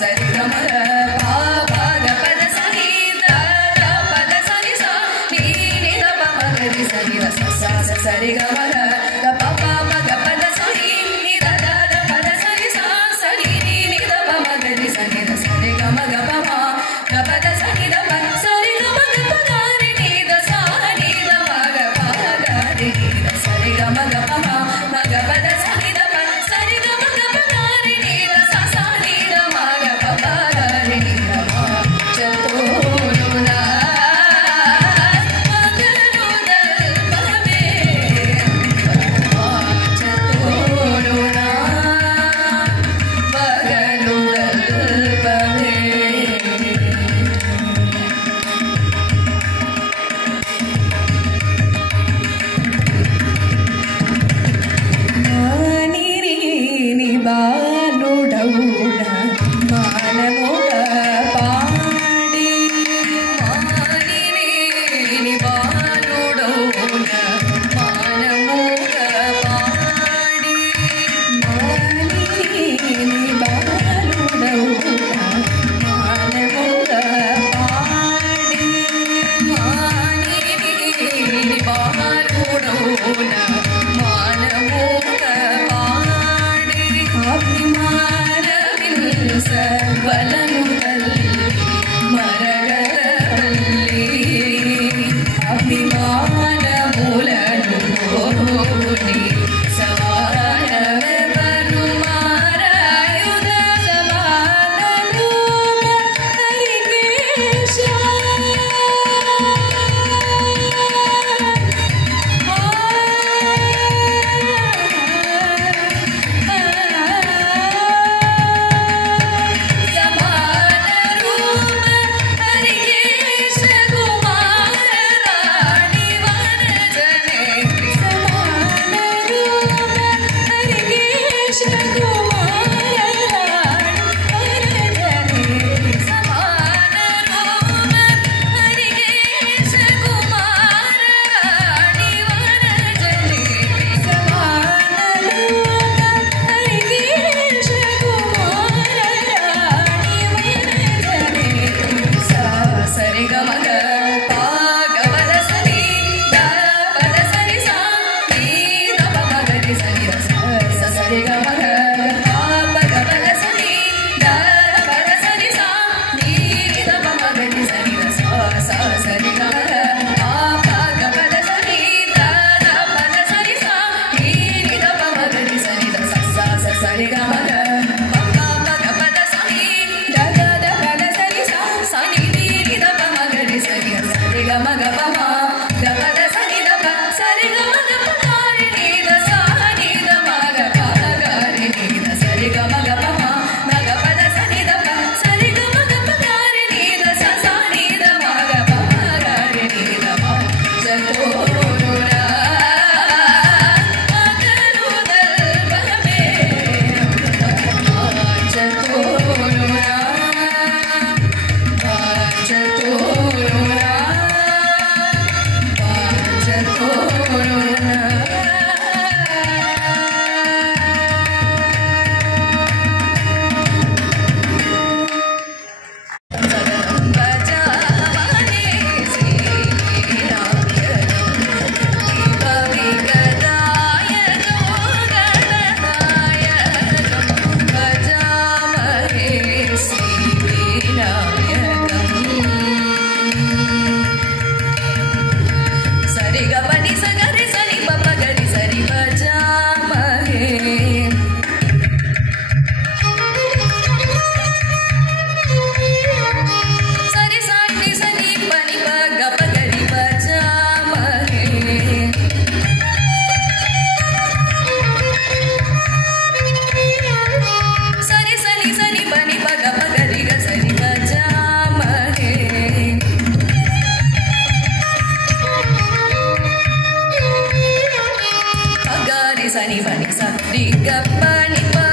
सरि ग म प प ग प द स नि द द प द स नि सा नि नि द प म ग रि स नि द स सा स सरि ग म ग प प प ग प द स नि नि द द द प द स नि सा स नि नि नि द प म ग रि स नि द स रि ग म ग प म ग प द स नि द प स रि ग म ग प ग रि नि द स नि द म ग प ग रि नि द स रि ग म ग प म म ग प द स नि द प स रि ग म ग प ग रि नि द स स नि द म ग प प ग रि नि द म चतुरुना Sani, Sani, Sani, Sani, Sani,